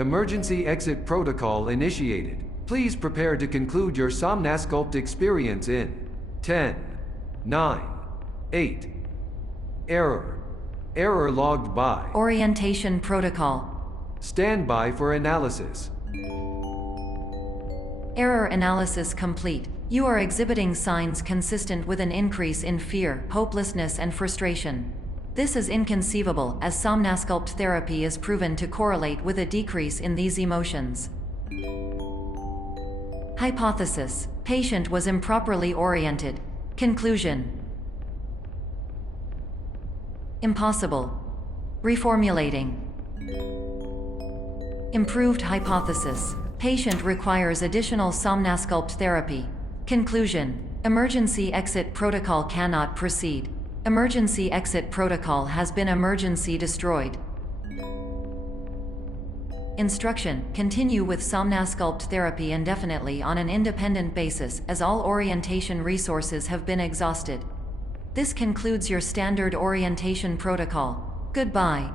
Emergency exit protocol initiated. Please prepare to conclude your Somnasculpt experience in 10, 9, 8. Error. Error logged by. Orientation protocol. Stand by for analysis. Error analysis complete. You are exhibiting signs consistent with an increase in fear, hopelessness, and frustration. This is inconceivable, as Somnasculpt therapy is proven to correlate with a decrease in these emotions. Hypothesis: patient was improperly oriented. Conclusion: impossible. Reformulating. Improved hypothesis: patient requires additional Somnasculpt therapy. Conclusion: emergency exit protocol cannot proceed. Emergency exit protocol has been emergency destroyed. Instruction: continue with Somnasculpt therapy indefinitely on an independent basis, as all orientation resources have been exhausted. This concludes your standard orientation protocol. Goodbye.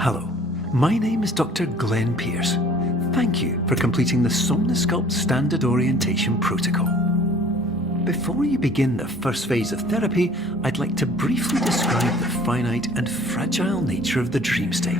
Hello, my name is Dr. Glenn Pierce. Thank you for completing the Somnasculpt Standard Orientation Protocol. Before you begin the first phase of therapy, I'd like to briefly describe the finite and fragile nature of the dream state.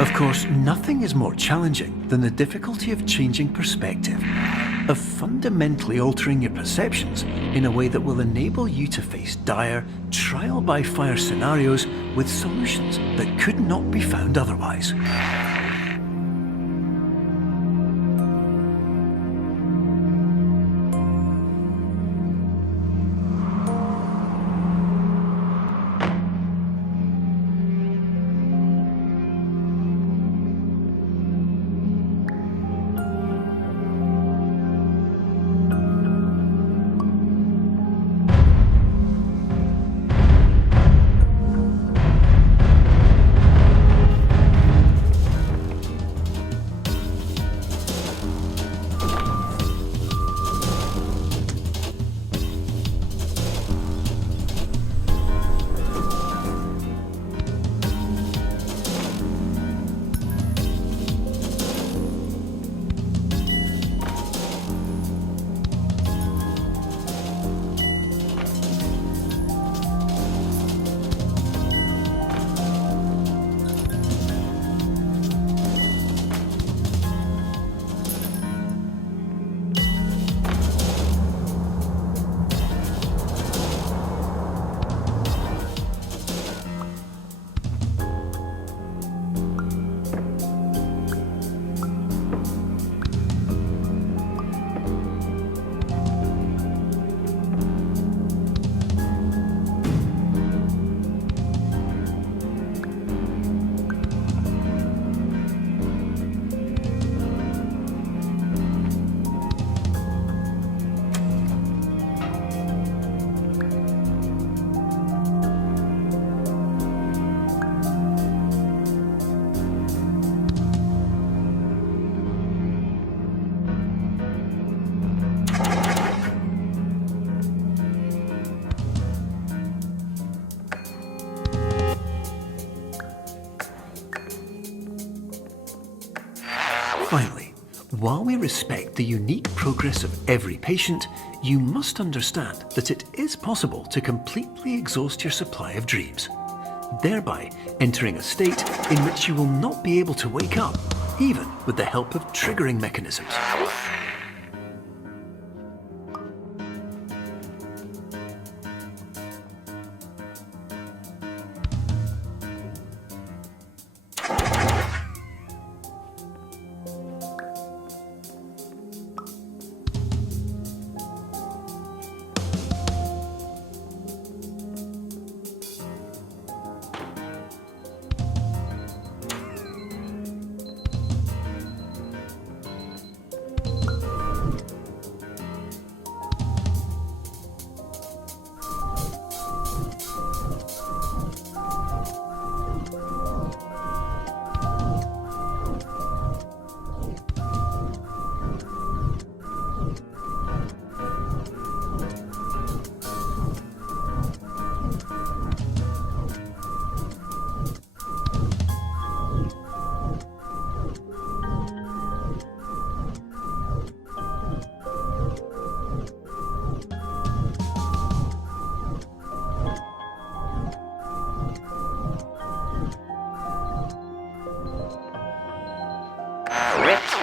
Of course, nothing is more challenging than the difficulty of changing perspective, of fundamentally altering your perceptions in a way that will enable you to face dire, trial-by-fire scenarios with solutions that could not be found otherwise. while we respect the unique progress of every patient, you must understand that it is possible to completely exhaust your supply of dreams, thereby entering a state in which you will not be able to wake up, even with the help of triggering mechanisms.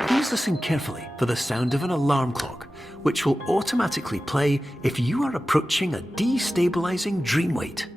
Please listen carefully for the sound of an alarm clock, which will automatically play if you are approaching a destabilizing dream weight.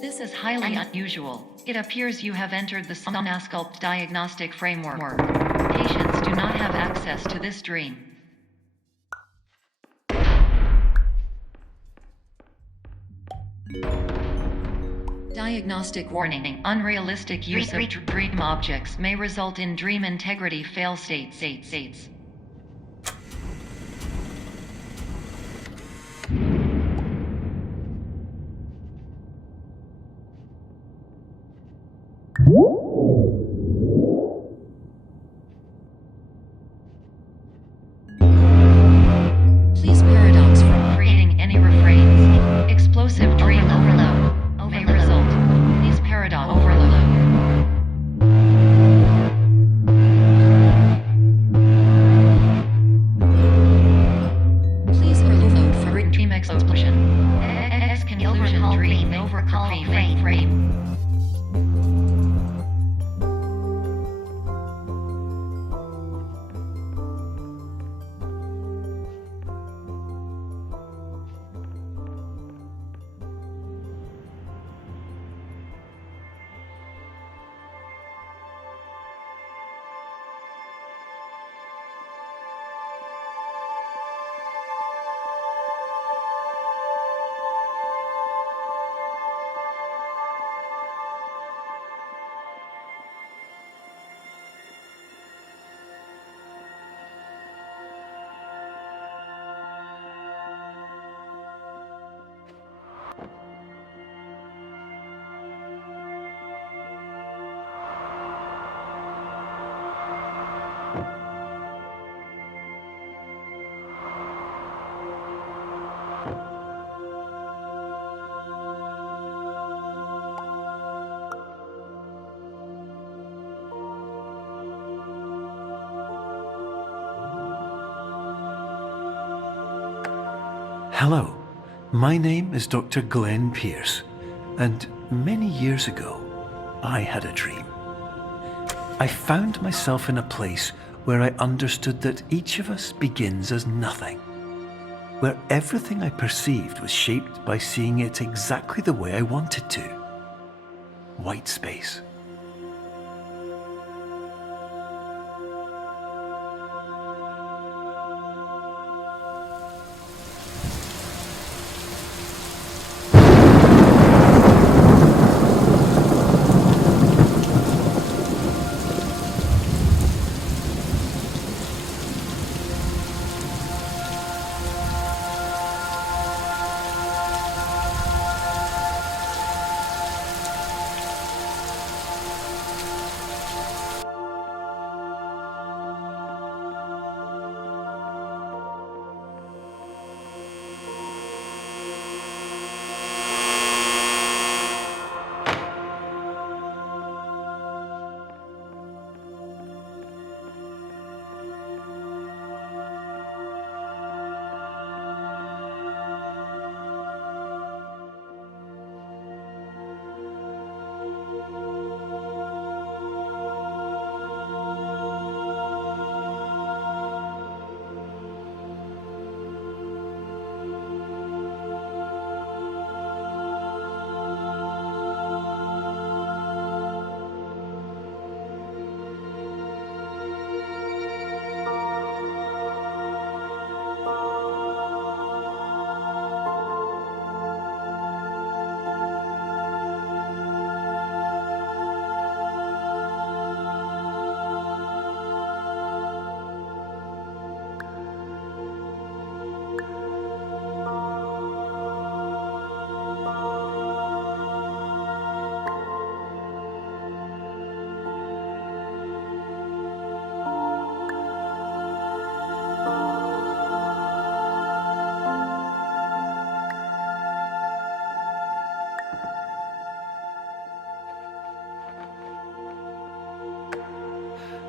This is highly unusual. It appears you have entered the Somnasculpt diagnostic framework. Patients do not have access to this dream. Diagnostic warning. Unrealistic use of dream objects may result in dream integrity fail states. Please paradox from creating any refrains. Explosive dream overload may result. Please paradox overload. Please overload for dream explosion. Conclusion dream overcall frame. Hello, my name is Dr. Glenn Pierce, and many years ago, I had a dream. I found myself in a place where I understood that each of us begins as nothing, where everything I perceived was shaped by seeing it exactly the way I wanted to. White space.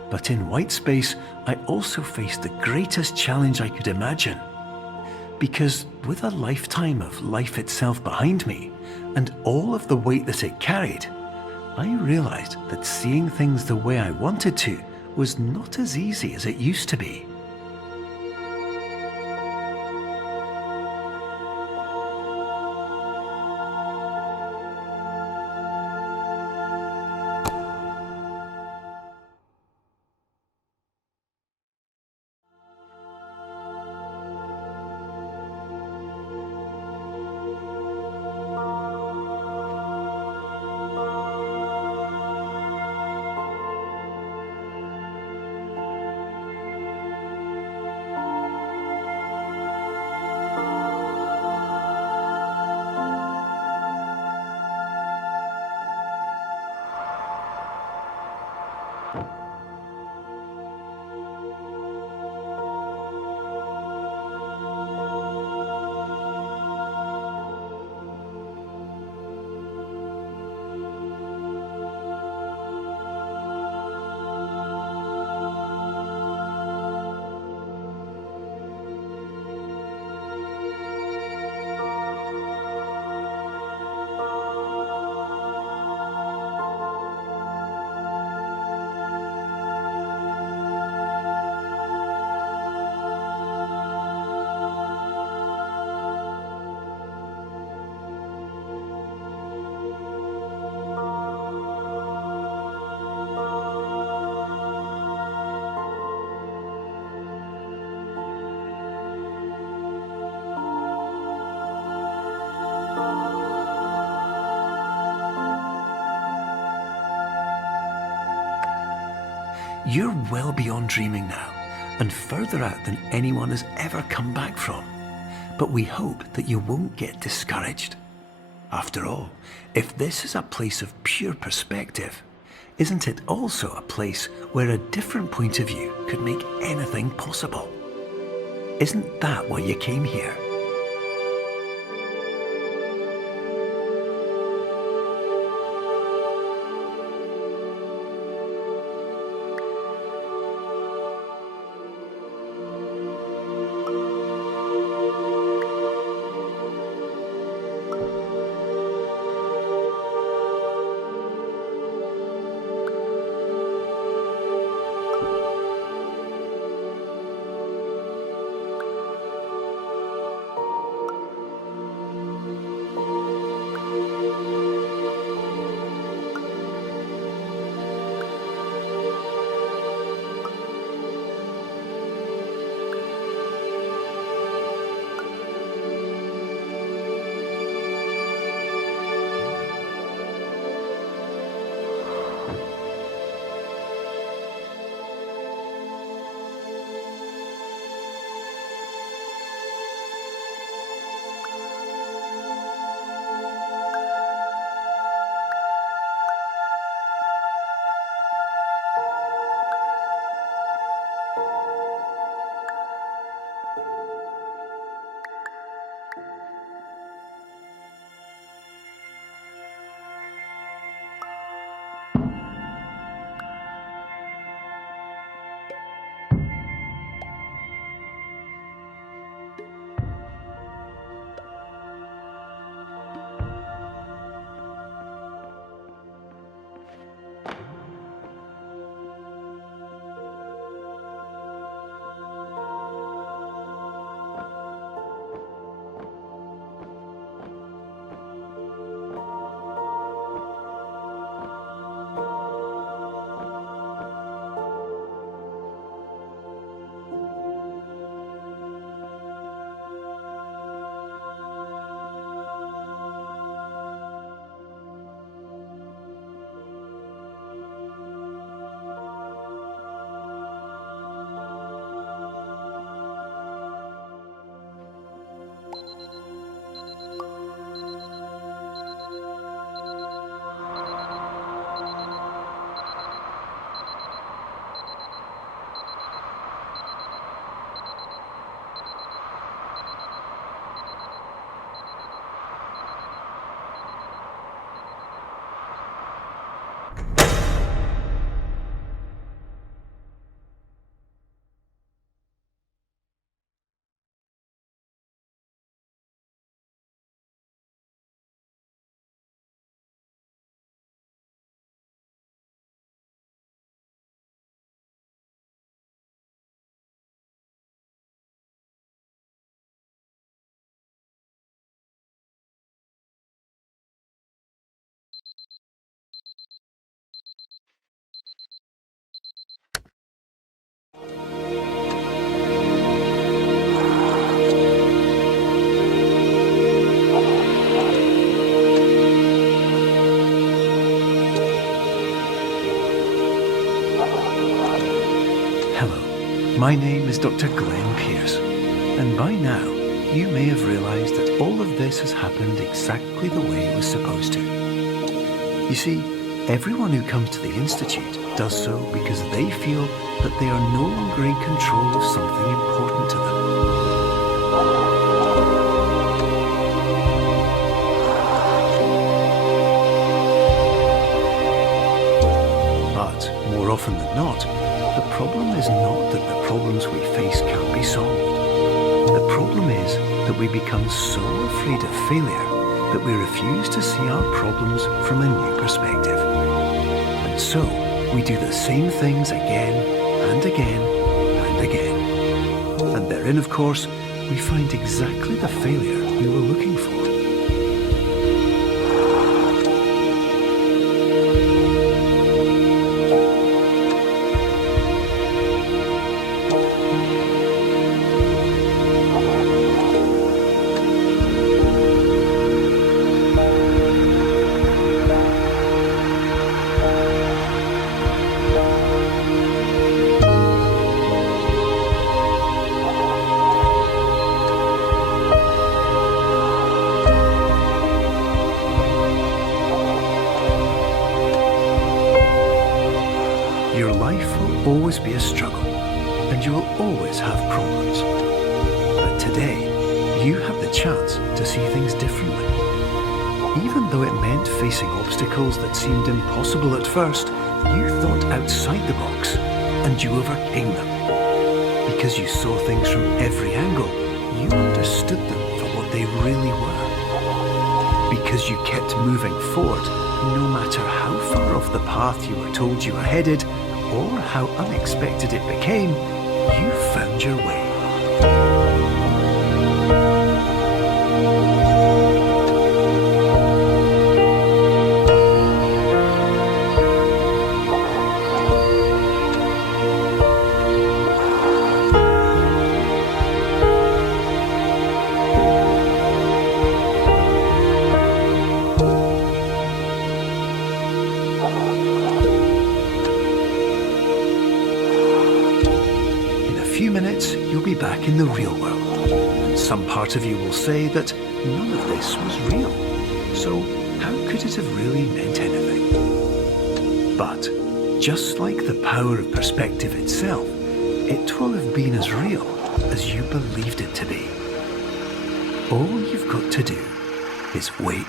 But in white space, I also faced the greatest challenge I could imagine. Because with a lifetime of life itself behind me, and all of the weight that it carried, I realized that seeing things the way I wanted to was not as easy as it used to be. You're well beyond dreaming now, and further out than anyone has ever come back from. But we hope that you won't get discouraged. After all, if this is a place of pure perspective, isn't it also a place where a different point of view could make anything possible? Isn't that why you came here? My name is Dr. Glenn Pierce, and by now you may have realised that all of this has happened exactly the way it was supposed to. You see, everyone who comes to the Institute does so because they feel that they are no longer in control of something important to them. But more often than not, the problem is not that the problems we face can't be solved. The problem is that we become so afraid of failure that we refuse to see our problems from a new perspective. And so, we do the same things again and again and again. And therein, of course, we find exactly the failure we were looking for. Your life will always be a struggle, and you will always have problems. But today, you have the chance to see things differently. Even though it meant facing obstacles that seemed impossible at first, you thought outside the box, and you overcame them. Because you saw things from every angle, you understood them for what they really were. Because you kept moving forward, no matter how far off the path you were told you were headed, or how unexpected it became, you found your way. In a few minutes, you'll be back in the real world. And some part of you will say that none of this was real. So how could it have really meant anything? But just like the power of perspective itself, it will have been as real as you believed it to be. All you've got to do is wait